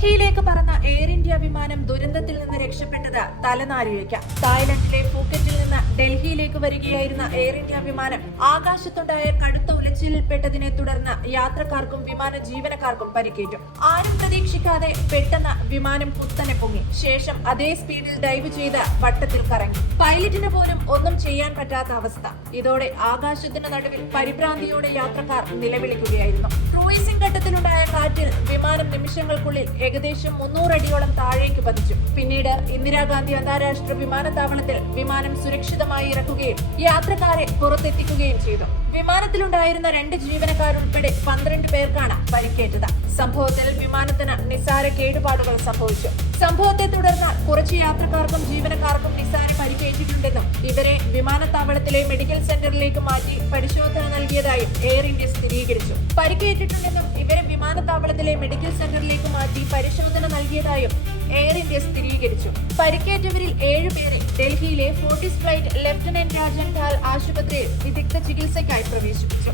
ഡൽഹിയിലേക്ക് പറന്ന air India വിമാനം ദുരന്തത്തിൽ നിന്ന് രക്ഷപ്പെട്ടത് തലനാരിഴയ്ക്ക്. തായ്ലൻഡിലെ ഫൂക്കറ്റിൽ നിന്ന് ഡൽഹിയിലേക്ക് വരികയായിരുന്ന എയർ ഇന്ത്യ വിമാനം ആകാശത്തുണ്ടായ കടുത്ത ഉലച്ചിലിൽപ്പെട്ടതിനെ തുടർന്ന് യാത്രക്കാർക്കും വിമാന ജീവനക്കാർക്കും പരിക്കേറ്റു. ആരും പ്രതീക്ഷിക്കാതെ പെട്ടെന്ന് വിമാനം കുത്തനെ പൊങ്ങി. ശേഷം അതേ സ്പീഡിൽ ഡൈവ് ചെയ്ത് വട്ടത്തിൽ കറങ്ങി. പൈലറ്റിന് പോലും ഒന്നും ചെയ്യാൻ പറ്റാത്ത അവസ്ഥ. ഇതോടെ ആകാശത്തിന് നടുവിൽ പരിഭ്രാന്തിയോടെ യാത്രക്കാർ നിലവിളിക്കുകയായിരുന്നു. ക്രൂയിസിംഗ് ഘട്ടത്തിലുണ്ടായ കാറ്റിൽ വിമാനം നിമിഷങ്ങൾക്കുള്ളിൽ ഏകദേശം 300 അടിയോളം താഴേക്ക് പതിച്ചു. പിന്നീട് ഇന്ദിരാഗാന്ധി അന്താരാഷ്ട്ര വിമാനത്താവളത്തിൽ വിമാനം സുരക്ഷിതമായി ഇറക്കുകയും യാത്രക്കാരെ പുറത്തെത്തിക്കുകയും ചെയ്തു. വിമാനത്തിലുണ്ടായിരുന്ന 2 ജീവനക്കാരുൾപ്പെടെ 12 പേർക്കാണ് പരിക്കേറ്റത്. സംഭവത്തിൽ വിമാനത്തിന് നിസ്സാര കേടുപാടുകൾ സംഭവിച്ചു. സംഭവത്തെ തുടർന്ന് കുറച്ച് യാത്രക്കാർക്കും ജീവനക്കാർക്കും നിസ്സാര പരിക്കേറ്റിട്ടുണ്ടെന്നും ഇവരെ വിമാനത്താവളത്തിലെ മെഡിക്കൽ സെന്ററിലേക്ക് മാറ്റി പരിശോധന നൽകിയതായും എയർ ഇന്ത്യ സ്ഥിരീകരിച്ചു. പരിക്കേറ്റിട്ടുണ്ടെന്നും ഇവരെ വിമാനത്താവളത്തിലെ മെഡിക്കൽ സെന്ററിലേക്ക് മാറ്റി പരിശോധന നൽകിയതായും എയർ ഇന്ത്യ സ്ഥിരീകരിച്ചു. പരിക്കേറ്റവരിൽ 7 പേരെ ഡൽഹിയിലെ Fortis flight lieutenant Rajan tell ആശുപത്രിയിൽ വിദഗ്ധ ചികിത്സയ്ക്കായി പ്രവേശിപ്പിച്ചു.